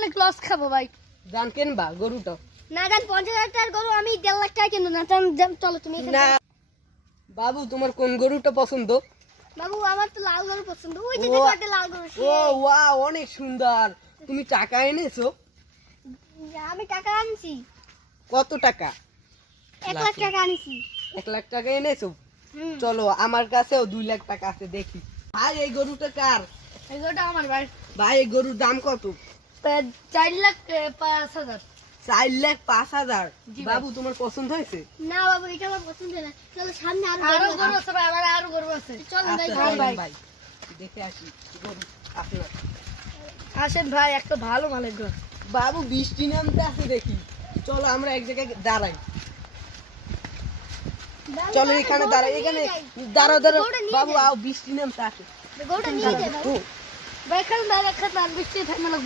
অনেক লস খাবো ভাই। জান কিনবা গরুটা? না জান 50,000 টাকার গরু আমি 1.5 লাখ টাকা কিনবো না। জান চলো তুমি এখানে। না বাবু, তোমার কোন গরুটা পছন্দ? বাবু আমার তো লাল গরু পছন্দ। ওই যে ও, দেখো একটা লাল গরু। ও ওয়াও, অনেক সুন্দর। তুমি টাকা এনেছো? আমি টাকা আনছি, কত টাকা? 1 লাখ টাকা আনছি। 1 লাখ টাকা এনেছো? হুম। চলো, আমার কাছেও 2 লাখ টাকা আছে, দেখি। ভাই এই গরুটা কার? এই গরুটা আমার ভাই। ভাই এই গরুর দাম কত? 4 লাখ 5,000। 4,05,000। জি ভাই। বাবু তোমার পছন্দ হয়েছে? না বাবু এটা আমার পছন্দ না। চলো সামনে আরো গরু আছে ভাই, আমার আরো গরু আছে। চলো আচ্ছা, ভাই চলেন ভাই। ভাই, দেখে আসি গরু আপনার। আসেন ভাই, একটা ভালো মানের গরু। বাবু বৃষ্টি নামতে আছে দেখি, চলো আমরা এক জায়গায় দাঁড়াই। চলো এখানে দাঁড়াই, এখানে দাঁড়াও দাঁড়াও। বাবু আও, বৃষ্টি নামতে আছে। গরুটা নিয়ে যাই ভাই। ও, ভাই খান ভাই, একটা বৃষ্টি থাকবে না ভাই।